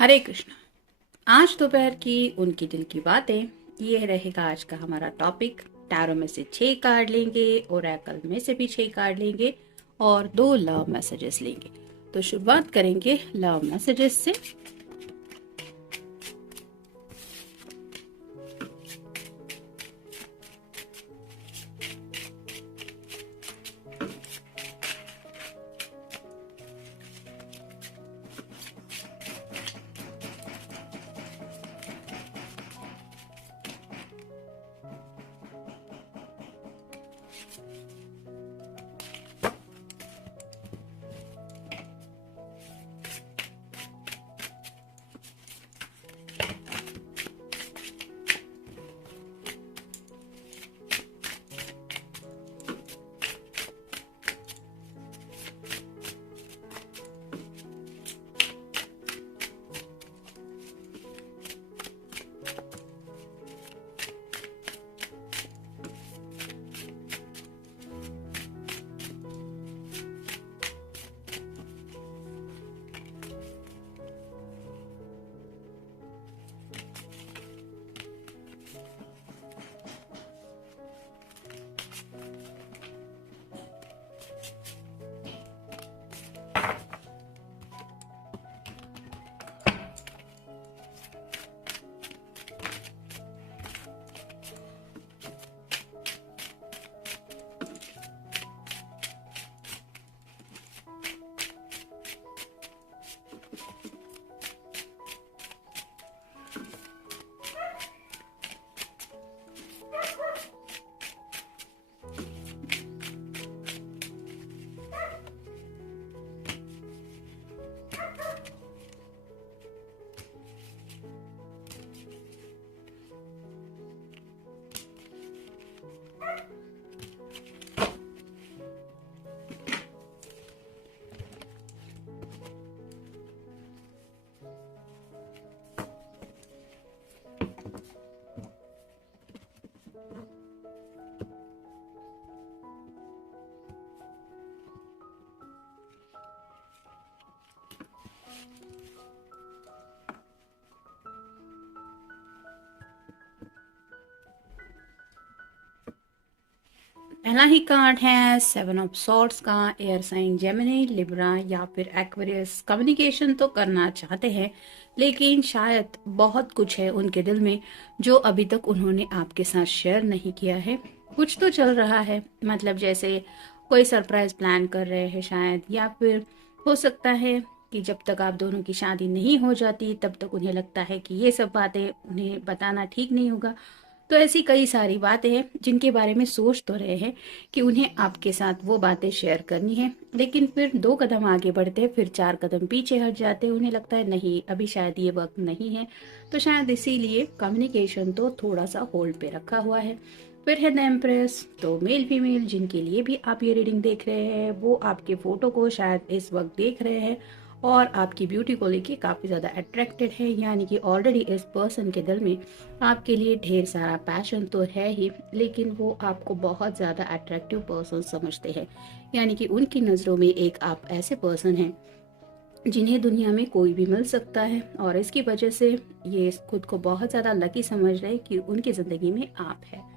हरे कृष्णा। आज दोपहर की उनकी दिल की बातें, ये रहेगा आज का हमारा टॉपिक। टैरो में से 6 कार्ड लेंगे, ओरेकल में से भी 6 कार्ड लेंगे और 2 लव मैसेजेस लेंगे। तो शुरुआत करेंगे लव मैसेजेस से। पहला ही कार्ड है 7 ऑफ सॉर्ड्स का। एयर साइन जेमिनी, लिब्रा या फिर एक्वेरियस कम्युनिकेशन तो करना चाहते हैं, लेकिन शायद बहुत कुछ है उनके दिल में जो अभी तक उन्होंने आपके साथ शेयर नहीं किया है। कुछ तो चल रहा है, मतलब जैसे कोई सरप्राइज प्लान कर रहे हैं शायद, या फिर हो सकता है कि जब तक आप दोनों की शादी नहीं हो जाती तब तक उन्हें लगता है कि ये सब बातें उन्हें बताना ठीक नहीं होगा। तो ऐसी कई सारी बातें हैं जिनके बारे में सोच तो रहे हैं कि उन्हें आपके साथ वो बातें शेयर करनी है, लेकिन फिर 2 कदम आगे बढ़ते हैं, फिर 4 कदम पीछे हट जाते हैं। उन्हें लगता है नहीं, अभी शायद ये वक्त नहीं है। तो शायद इसीलिए कम्युनिकेशन तो थोड़ा सा होल्ड पे रखा हुआ है। फिर है द एम्प्रेस। तो मेल फीमेल जिनके लिए भी आप ये रीडिंग देख रहे हैं, वो आपके फोटो को शायद इस वक्त देख रहे हैं और आपकी ब्यूटी को लेके काफ़ी ज़्यादा अट्रैक्टेड है। यानी कि ऑलरेडी इस पर्सन के दिल में आपके लिए ढेर सारा पैशन तो है ही, लेकिन वो आपको बहुत ज़्यादा अट्रैक्टिव पर्सन समझते हैं। यानी कि उनकी नज़रों में एक आप ऐसे पर्सन हैं जिन्हें दुनिया में कोई भी मिल सकता है, और इसकी वजह से ये खुद को बहुत ज़्यादा लकी समझ रहे हैं कि उनकी ज़िंदगी में आप है।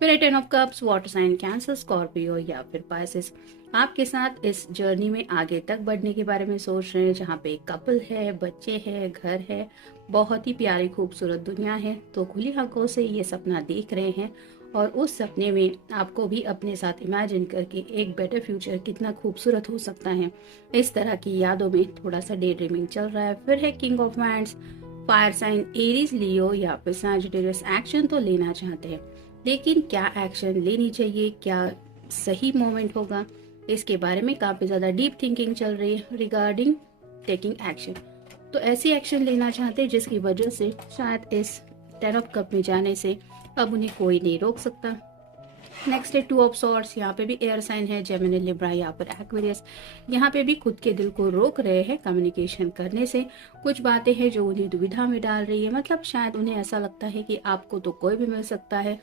फिर 10 of cups, water sign Cancer, Scorpio या फिर पाइसेस आपके साथ इस जर्नी में आगे तक बढ़ने के बारे में सोच रहे हैं, जहाँ पे एक कपल है, बच्चे हैं, घर है, बहुत ही प्यारी खूबसूरत दुनिया है। तो खुली आंखों से ये सपना देख रहे हैं और उस सपने में आपको भी अपने साथ इमेजिन करके एक बेटर फ्यूचर कितना खूबसूरत हो सकता है, इस तरह की यादों में थोड़ा सा डे ड्रीमिंग चल रहा है। फिर है king of wands, fire sign Aries, Leo या फिर सैजिटेरियस। एक्शन तो लेना चाहते हैं, लेकिन क्या एक्शन लेनी चाहिए, क्या सही मोमेंट होगा, इसके बारे में काफ़ी ज़्यादा डीप थिंकिंग चल रही है रिगार्डिंग टेकिंग एक्शन। तो ऐसी एक्शन लेना चाहते हैं जिसकी वजह से शायद इस 10 ऑफ कप में जाने से अब उन्हें कोई नहीं रोक सकता। नेक्स्ट है 2 ऑफ सॉर्ड्स। यहाँ पे भी एयर साइन है, जेमिनी, लिब्रा या फिर एक्वेरियस। यहाँ पे भी खुद के दिल को रोक रहे हैं कम्युनिकेशन करने से। कुछ बातें हैं जो उन्हें दुविधा में डाल रही है, मतलब शायद उन्हें ऐसा लगता है कि आपको तो कोई भी मिल सकता है,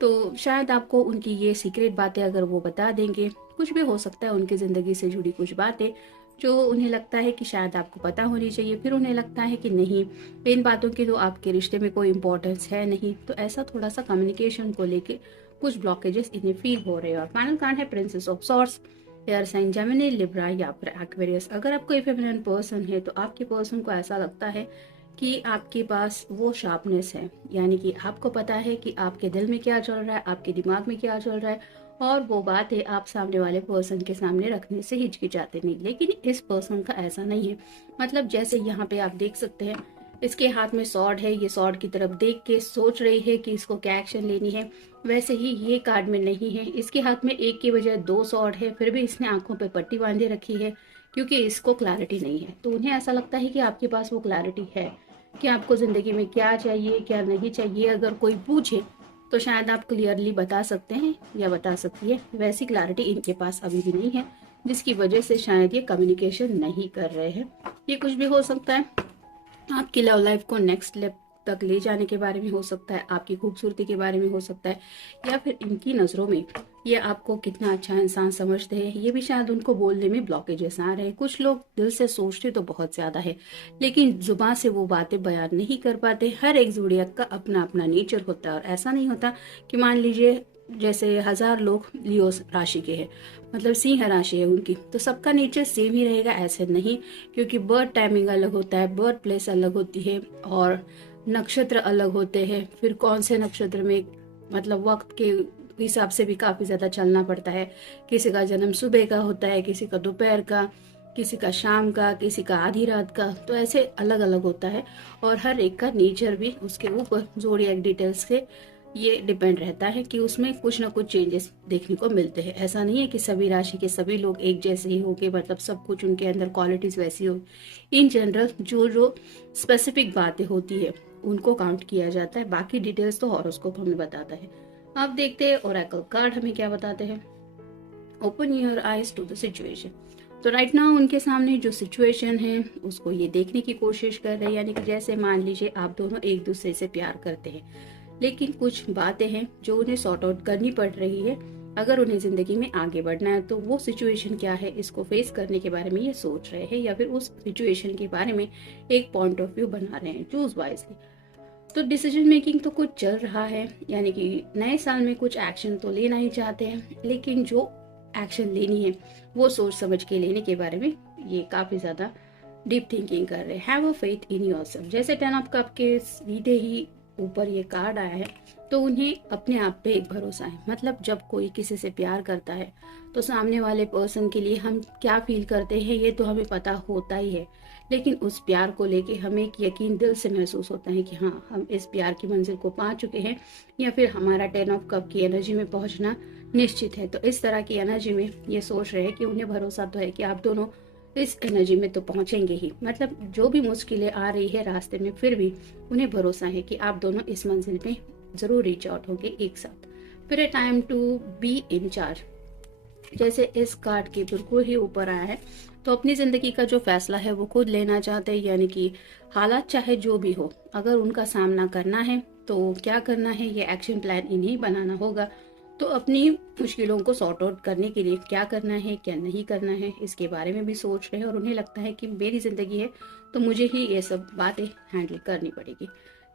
तो शायद आपको उनकी ये सीक्रेट बातें अगर वो बता देंगे, कुछ भी हो सकता है उनकी ज़िंदगी से जुड़ी कुछ बातें, जो उन्हें लगता है कि शायद आपको पता होनी चाहिए, फिर उन्हें लगता है कि नहीं, इन बातों की तो आपके रिश्ते में कोई इंपॉर्टेंस है नहीं। तो ऐसा थोड़ा सा कम्युनिकेशन को लेके कुछ ब्लॉकेजेस इन्हें फील हो रहे हैं। और फाइनल कार्ड है princess of swords, air sign Gemini, Libra या फिर एक्वेरियस। अगर आप कोई फेमिनिन पर्सन है तो आपके पर्सन को ऐसा लगता है कि आपके पास वो शार्पनेस है, यानी कि आपको पता है कि आपके दिल में क्या चल रहा है, आपके दिमाग में क्या चल रहा है, और वो बातें आप सामने वाले पर्सन के सामने रखने से हिचकिचाते नहीं। लेकिन इस पर्सन का ऐसा नहीं है। मतलब जैसे यहाँ पे आप देख सकते हैं, इसके हाथ में सॉर्ड है, ये सॉर्ड की तरफ देख के सोच रही है कि इसको क्या एक्शन लेनी है। वैसे ही ये कार्ड में नहीं है, इसके हाथ में एक की बजाय दो सॉर्ड है, फिर भी इसने आंखों पे पट्टी बांधे रखी है क्योंकि इसको क्लैरिटी नहीं है। तो उन्हें ऐसा लगता है कि आपके पास वो क्लैरिटी है कि आपको जिंदगी में क्या चाहिए क्या नहीं चाहिए। अगर कोई पूछे तो शायद आप क्लियरली बता सकते हैं या बता सकती है। वैसी क्लैरिटी इनके पास अभी भी नहीं है, जिसकी वजह से शायद ये कम्युनिकेशन नहीं कर रहे हैं। ये कुछ भी हो सकता है, आपकी लव लाइफ को नेक्स्ट लेवल तक ले जाने के बारे में हो सकता है, आपकी खूबसूरती के बारे में हो सकता है, या फिर इनकी नज़रों में ये आपको कितना अच्छा इंसान समझते हैं, ये भी शायद उनको बोलने में ब्लॉकेजेस आ रहे हैं। कुछ लोग दिल से सोचते तो बहुत ज़्यादा है, लेकिन जुबान से वो बातें बयान नहीं कर पाते। हर एक ज़ोडिएक का अपना अपना नेचर होता है, और ऐसा नहीं होता कि मान लीजिए जैसे 1000 लोग लियो राशि के हैं, मतलब सिंह राशि है उनकी, तो सबका नेचर सेम ही रहेगा, ऐसे नहीं। क्योंकि बर्थ टाइमिंग अलग होता है, बर्थ प्लेस अलग होती है, और नक्षत्र अलग होते हैं। फिर कौन से नक्षत्र में, मतलब वक्त के हिसाब से भी काफ़ी ज़्यादा चलना पड़ता है। किसी का जन्म सुबह का होता है, किसी का दोपहर का, किसी का शाम का, किसी का आधी रात का, तो ऐसे अलग अलग होता है। और हर एक का नेचर भी उसके ऊपर ज़ोडिएक डिटेल्स के ये डिपेंड रहता है कि उसमें कुछ ना कुछ चेंजेस देखने को मिलते हैं। ऐसा नहीं है कि सभी राशि के सभी लोग एक जैसे ही होंगे, मतलब सब कुछ उनके अंदर क्वालिटीज वैसी हो। इन जनरल जो जो स्पेसिफिक बातें होती है उनको काउंट किया जाता है, बाकी डिटेल्स तो हॉरोस्कोप हमें बताता है। अब देखते हैं ओरेकल कार्ड हमें क्या बताते हैं। Open your eyes to the situation. तो राइट नाउ उनके सामने जो सिचुएशन है उसको ये देखने की कोशिश कर रहे हैं, यानी कि जैसे मान लीजिए आप दोनों एक दूसरे से प्यार करते हैं, लेकिन कुछ बातें हैं जो उन्हें सॉर्ट आउट करनी पड़ रही है अगर उन्हें जिंदगी में आगे बढ़ना है। तो वो सिचुएशन क्या है, इसको फेस करने के बारे में ये सोच रहे हैं, या फिर उस सिचुएशन के बारे में एक पॉइंट ऑफ व्यू बना रहे हैं। Choose wisely. तो डिसीजन मेकिंग तो कुछ चल रहा है, यानी कि नए साल में कुछ एक्शन तो लेना ही चाहते हैं, लेकिन जो एक्शन लेनी है वो सोच समझ के लेने के बारे में ये काफी ज्यादा डीप थिंकिंग कर रहे हैं। Have a faith in yourself. जैसे 10 ऑफ कप के सीधे ही ऊपर ये कार्ड आया है, तो उन्हें अपने आप पे एक भरोसा है। मतलब जब कोई किसी से प्यार करता है तो सामने वाले पर्सन के लिए हम क्या फील करते हैं ये तो हमें पता होता ही है, लेकिन उस प्यार को लेके हमें एक यकीन दिल से महसूस होता है कि हाँ, हम इस प्यार की मंजिल को पा चुके हैं, या फिर हमारा 10 ऑफ कप की एनर्जी में पहुंचना निश्चित है। तो इस तरह की एनर्जी में ये सोच रहे हैं कि उन्हें भरोसा तो है कि आप दोनों इस एनर्जी में तो पहुंचेंगे ही। मतलब जो भी मुश्किलें आ रही है रास्ते में, फिर भी उन्हें भरोसा है कि आप दोनों इस मंजिल पे जरूर रीच आउट होंगे एक साथ। फिर time to be in charge. जैसे इस कार्ड के बिल्कुल ही ऊपर आया है, तो अपनी जिंदगी का जो फैसला है वो खुद लेना चाहते हैं, यानी कि हालात चाहे जो भी हो, अगर उनका सामना करना है तो क्या करना है ये एक्शन प्लान इन्हें बनाना होगा। तो अपनी मुश्किलों को सॉर्ट आउट करने के लिए क्या करना है क्या नहीं करना है इसके बारे में भी सोच रहे हैं, और उन्हें लगता है कि मेरी जिंदगी है तो मुझे ही ये सब बातें हैंडल करनी पड़ेगी।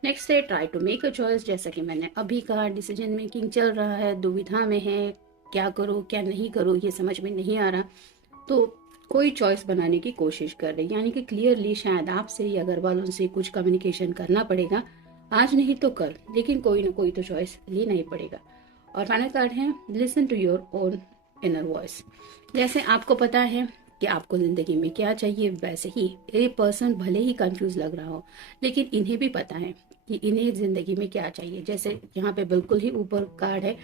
नेक्स्ट है try to make a choice. जैसा कि मैंने अभी कहा, डिसीजन मेकिंग चल रहा है, दुविधा में है, क्या करो क्या नहीं करो ये समझ में नहीं आ रहा, तो कोई चॉइस बनाने की कोशिश कर रहे, यानी कि क्लियरली शायद आपसे या घर वालों से कुछ कम्युनिकेशन करना पड़ेगा, आज नहीं तो कल, लेकिन कोई ना कोई तो चॉइस लेना ही पड़ेगा। और फाइनल कार्ड है listen to your own inner voice. जैसे आपको पता है कि आपको जिंदगी में क्या चाहिए, वैसे ही ये पर्सन भले ही कंफ्यूज लग रहा हो, लेकिन इन्हें भी पता है कि इन्हें जिंदगी में क्या चाहिए। जैसे यहाँ पे बिल्कुल ही ऊपर कार्ड है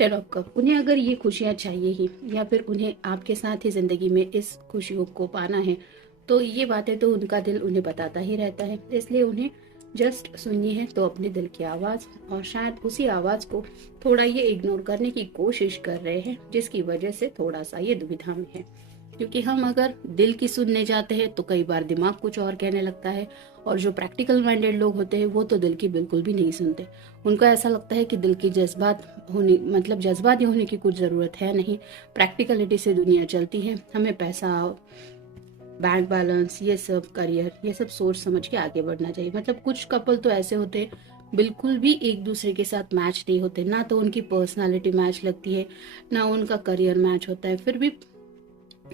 10 ऑफ कप। उन्हें अगर ये खुशियाँ चाहिए ही, या फिर उन्हें आपके साथ ही जिंदगी में इस खुशियों को पाना है, तो ये बातें तो उनका दिल उन्हें बताता ही रहता है। इसलिए उन्हें जस्ट सुननी है तो अपने दिल की आवाज़, और शायद उसी आवाज़ को थोड़ा ये इग्नोर करने की कोशिश कर रहे हैं, जिसकी वजह से थोड़ा सा ये दुविधा में है। क्योंकि हम अगर दिल की सुनने जाते हैं तो कई बार दिमाग कुछ और कहने लगता है, और जो प्रैक्टिकल माइंडेड लोग होते हैं वो तो दिल की बिल्कुल भी नहीं सुनते। उनको ऐसा लगता है कि दिल की जज्बात होने, मतलब जज्बाती होने की कुछ ज़रूरत है नहीं, प्रैक्टिकलिटी से दुनिया चलती है, हमें पैसा बैंक बैलेंस, ये सब करियर, ये सब सोच समझ के आगे बढ़ना चाहिए। मतलब कुछ कपल तो ऐसे होते हैं बिल्कुल भी एक दूसरे के साथ मैच नहीं होते, ना तो उनकी पर्सनालिटी मैच लगती है, ना उनका करियर मैच होता है, फिर भी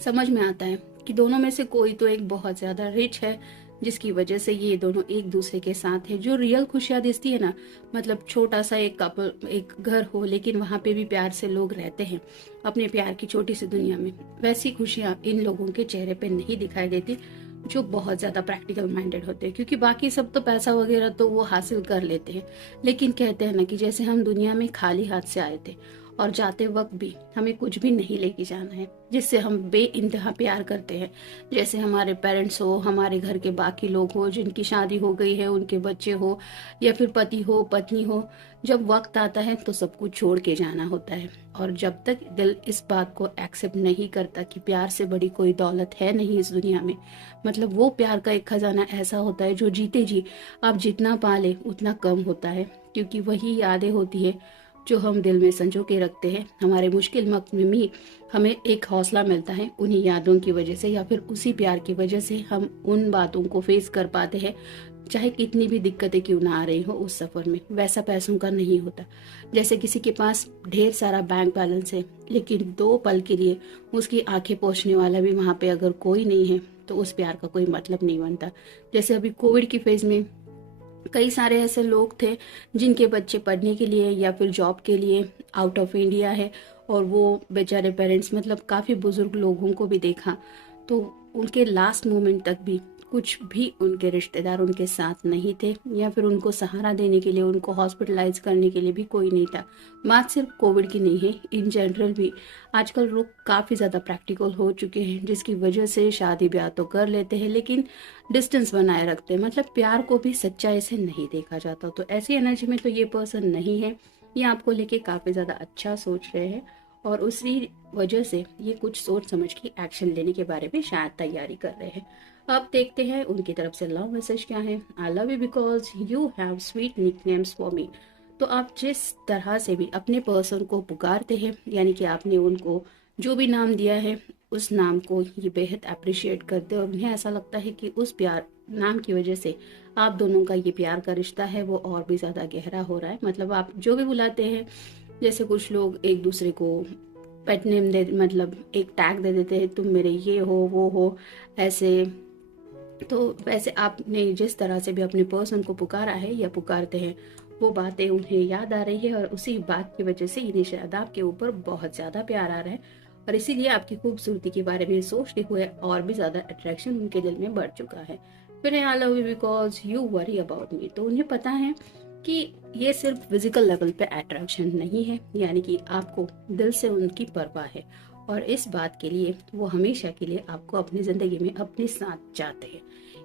समझ में आता है कि दोनों में से कोई तो एक बहुत ज्यादा रिच है, जिसकी वजह से ये दोनों एक दूसरे के साथ है। जो रियल खुशियां दिखती है ना, मतलब छोटा सा एक कपल, एक घर हो लेकिन वहां पे भी प्यार से लोग रहते हैं अपने प्यार की छोटी सी दुनिया में, वैसी खुशियां इन लोगों के चेहरे पे नहीं दिखाई देती जो बहुत ज्यादा प्रैक्टिकल माइंडेड होते हैं। क्योंकि बाकी सब तो पैसा वगैरह तो वो हासिल कर लेते हैं, लेकिन कहते हैं ना कि जैसे हम दुनिया में खाली हाथ से आए थे और जाते वक्त भी हमें कुछ भी नहीं लेके जाना है, जिससे हम बे इंतहा प्यार करते हैं। जैसे हमारे पेरेंट्स हो, हमारे घर के बाकी लोग हो जिनकी शादी हो गई है, उनके बच्चे हो, या फिर पति हो, पत्नी हो, जब वक्त आता है तो सब कुछ छोड़ के जाना होता है। और जब तक दिल इस बात को एक्सेप्ट नहीं करता कि प्यार से बड़ी कोई दौलत है नहीं इस दुनिया में, मतलब वो प्यार का एक खजाना ऐसा होता है जो जीते जी आप जितना पाले उतना कम होता है। क्योंकि वही यादें होती है जो हम दिल में संजो के रखते हैं। हमारे मुश्किल वक्त में भी हमें एक हौसला मिलता है उन्हीं यादों की वजह से, या फिर उसी प्यार की वजह से हम उन बातों को फेस कर पाते हैं, चाहे कितनी भी दिक्कतें क्यों ना आ रही हो उस सफर में। वैसा पैसों का नहीं होता। जैसे किसी के पास ढेर सारा बैंक बैलेंस है लेकिन 2 पल के लिए उसकी आंखें पोंछने वाला भी वहां पे अगर कोई नहीं है, तो उस प्यार का कोई मतलब नहीं बनता। जैसे अभी कोविड की फेज में कई सारे ऐसे लोग थे जिनके बच्चे पढ़ने के लिए या फिर जॉब के लिए आउट ऑफ इंडिया है, और वो बेचारे पेरेंट्स, मतलब काफ़ी बुजुर्ग लोगों को भी देखा तो उनके लास्ट मोमेंट तक भी कुछ भी उनके रिश्तेदार उनके साथ नहीं थे, या फिर उनको सहारा देने के लिए, उनको हॉस्पिटलाइज करने के लिए भी कोई नहीं था। बात सिर्फ कोविड की नहीं है, इन जनरल भी आजकल लोग काफ़ी ज़्यादा प्रैक्टिकल हो चुके हैं, जिसकी वजह से शादी ब्याह तो कर लेते हैं लेकिन डिस्टेंस बनाए रखते हैं। मतलब प्यार को भी सच्चाई से नहीं देखा जाता। तो ऐसी एनर्जी में तो ये पर्सन नहीं है, ये आपको लेके काफ़ी ज़्यादा अच्छा सोच रहे हैं, और उसी वजह से ये कुछ सोच समझ के एक्शन लेने के बारे में शायद तैयारी कर रहे हैं। अब देखते हैं उनकी तरफ से लव मैसेज क्या है। I love you because you have sweet nicknames for me. तो आप जिस तरह से भी अपने पर्सन को पुकारते हैं, यानी कि आपने उनको जो भी नाम दिया है उस नाम को ये बेहद अप्रिशिएट करते हैं, और उन्हें ऐसा लगता है कि उस प्यार नाम की वजह से आप दोनों का ये प्यार का रिश्ता है वो और भी ज़्यादा गहरा हो रहा है। मतलब आप जो भी बुलाते हैं, जैसे कुछ लोग एक दूसरे को पेट नेम दे, मतलब एक टैग दे देते हैं, तुम मेरे ये हो वो हो ऐसे। तो वैसे आपने जिस तरह से भी अपने पर्सन को पुकारा है या पुकारते हैं, वो बातें उन्हें याद आ रही है, और उसी बात की वजह से इन्हें शायद आपके ऊपर बहुत ज़्यादा प्यार आ रहा है, और इसीलिए आपकी खूबसूरती के बारे में सोचते हुए और भी ज़्यादा अट्रैक्शन उनके दिल में बढ़ चुका है। फिर I love you because you worry about me. तो उन्हें पता है कि ये सिर्फ फिजिकल लेवल पे अट्रैक्शन नहीं है, यानी कि आपको दिल से उनकी परवाह है, और इस बात के लिए वो हमेशा के लिए आपको अपनी ज़िंदगी में अपने साथ चाहते हैं।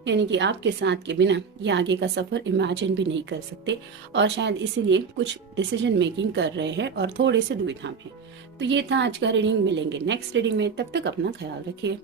यानी कि आपके साथ के बिना ये आगे का सफ़र इमेजिन भी नहीं कर सकते, और शायद इसीलिए कुछ डिसीजन मेकिंग कर रहे हैं और थोड़े से दुविधा में हैं। तो ये था आज का रीडिंग। मिलेंगे नेक्स्ट रीडिंग में, तब तक अपना ख्याल रखिए।